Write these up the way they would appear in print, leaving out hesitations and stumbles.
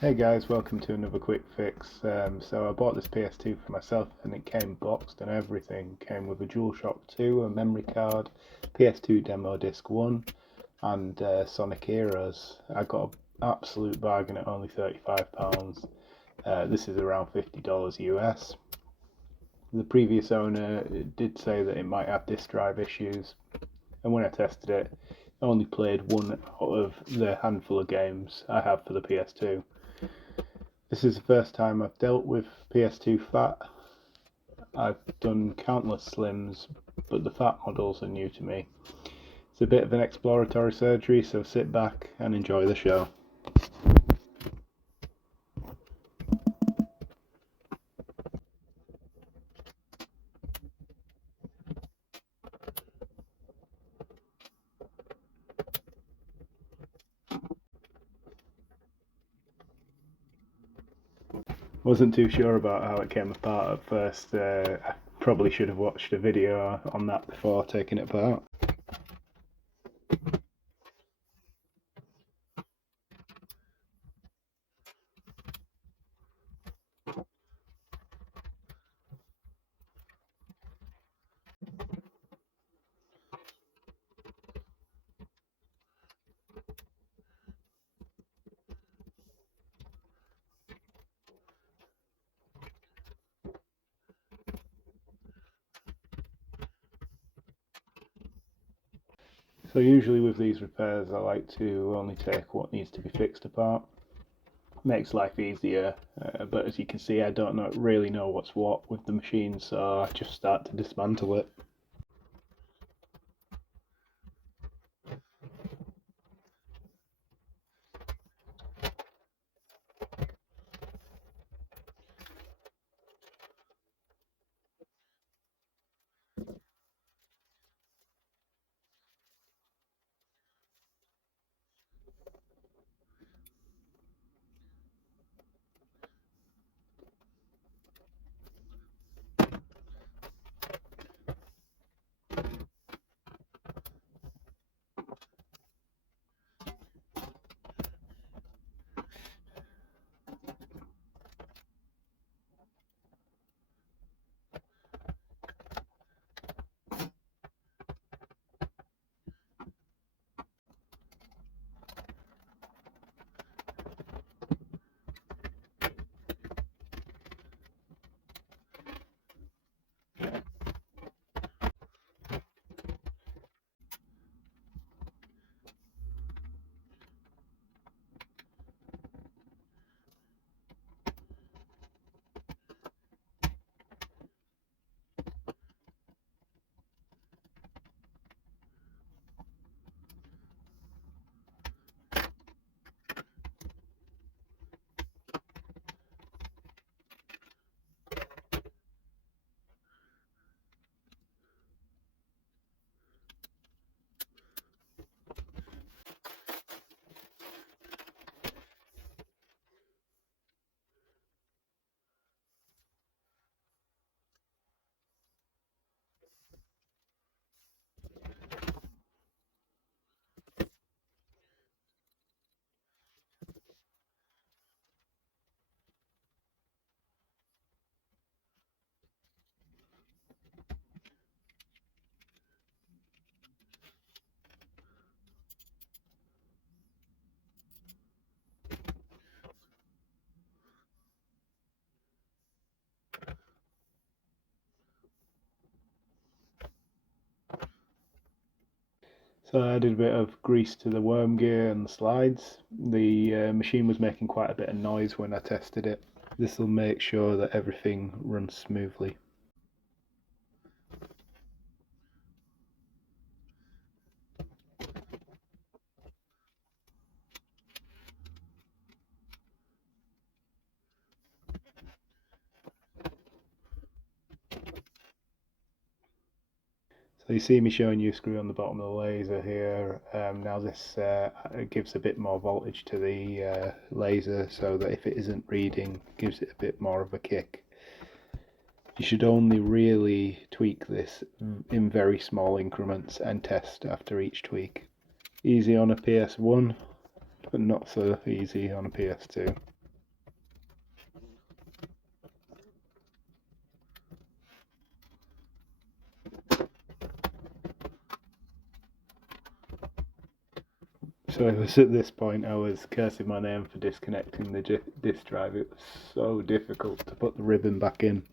Hey guys, welcome to another quick fix. So I bought this PS2 for myself and it came boxed and everything. Came with a DualShock 2, a memory card, PS2 demo disc 1 and Sonic Heroes. I got an absolute bargain at only £35. This is around $50 US. The previous owner did say that it might have disk drive issues, and when I tested it, I only played one out of the handful of games I have for the PS2. This is the first time I've dealt with PS2 FAT. I've done countless slims, but the FAT models are new to me. It's a bit of an exploratory surgery, so sit back and enjoy the show. Wasn't too sure about how it came apart at first. I probably should have watched a video on that before taking it apart. So usually with these repairs I like to only take what needs to be fixed apart. Makes life easier, but as you can see I don't really know what's what with the machine, so I just start to dismantle it. So I added a bit of grease to the worm gear and the slides. The machine was making quite a bit of noise when I tested it. This will make sure that everything runs smoothly. So you see me showing you a screw on the bottom of the laser here. Now this gives a bit more voltage to the laser, so that if it isn't reading, it gives it a bit more of a kick. You should only really tweak this in very small increments and test after each tweak. Easy on a PS1, but not so easy on a PS2. So it was at this point I was cursing my name for disconnecting the disk drive. It was so difficult to put the ribbon back in.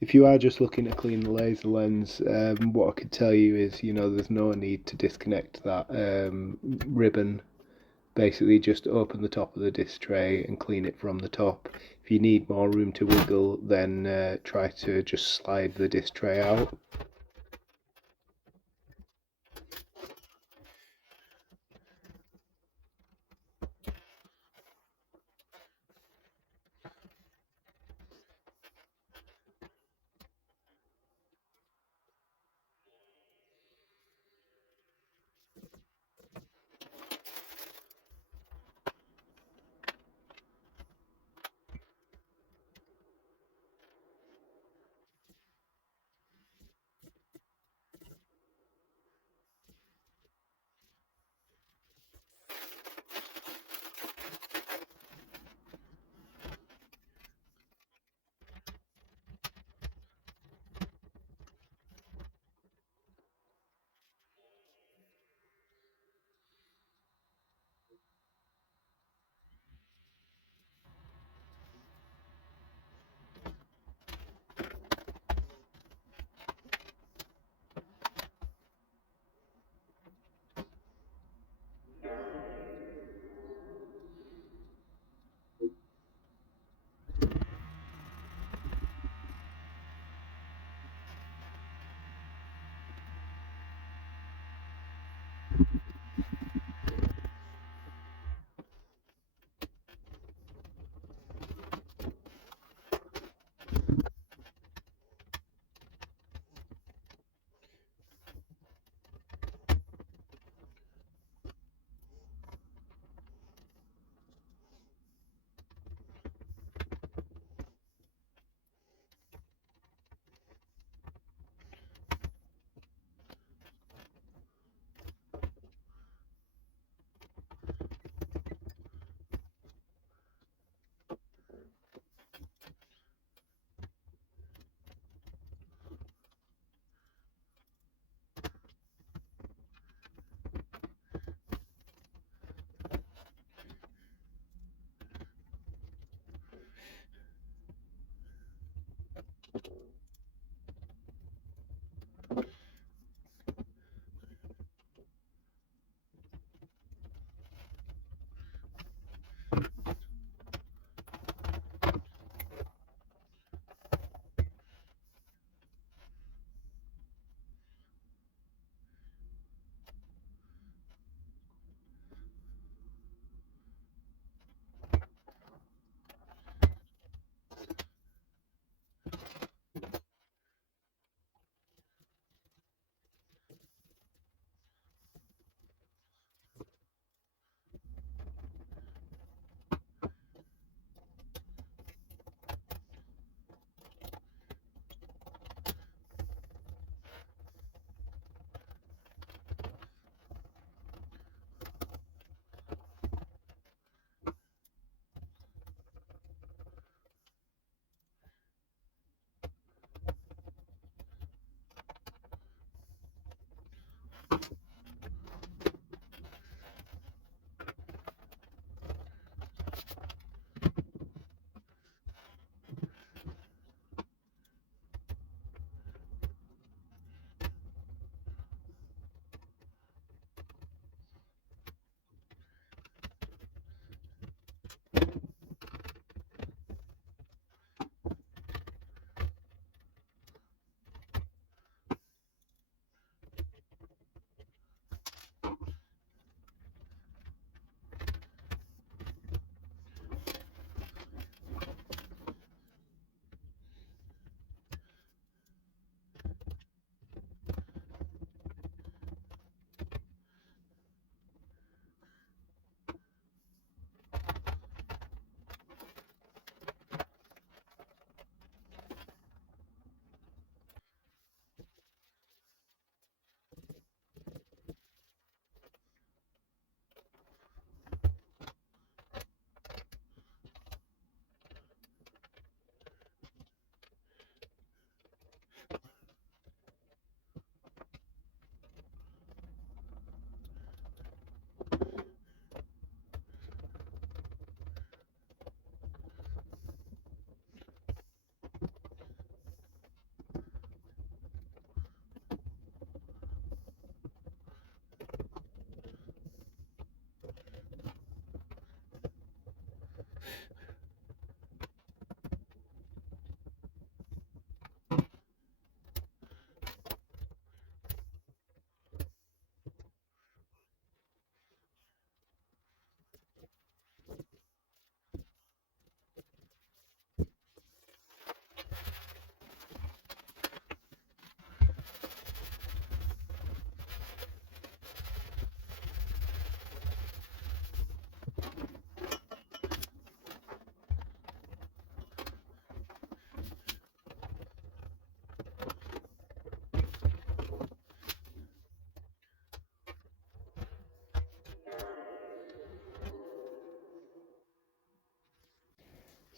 If you are just looking to clean the laser lens, what I could tell you is, there's no need to disconnect that ribbon. Basically, just open the top of the disc tray and clean it from the top. If you need more room to wiggle, then try to just slide the disc tray out.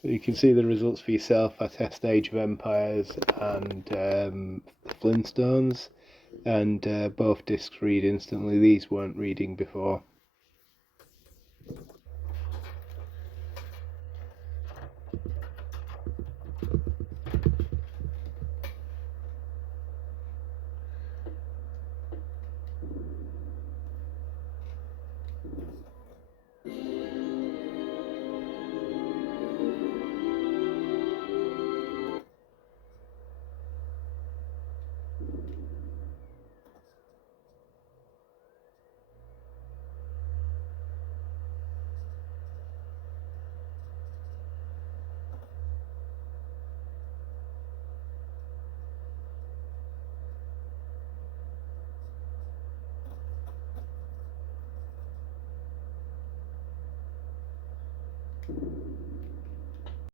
So you can see the results for yourself. I test Age of Empires and Flintstones, and both discs read instantly. These weren't reading before.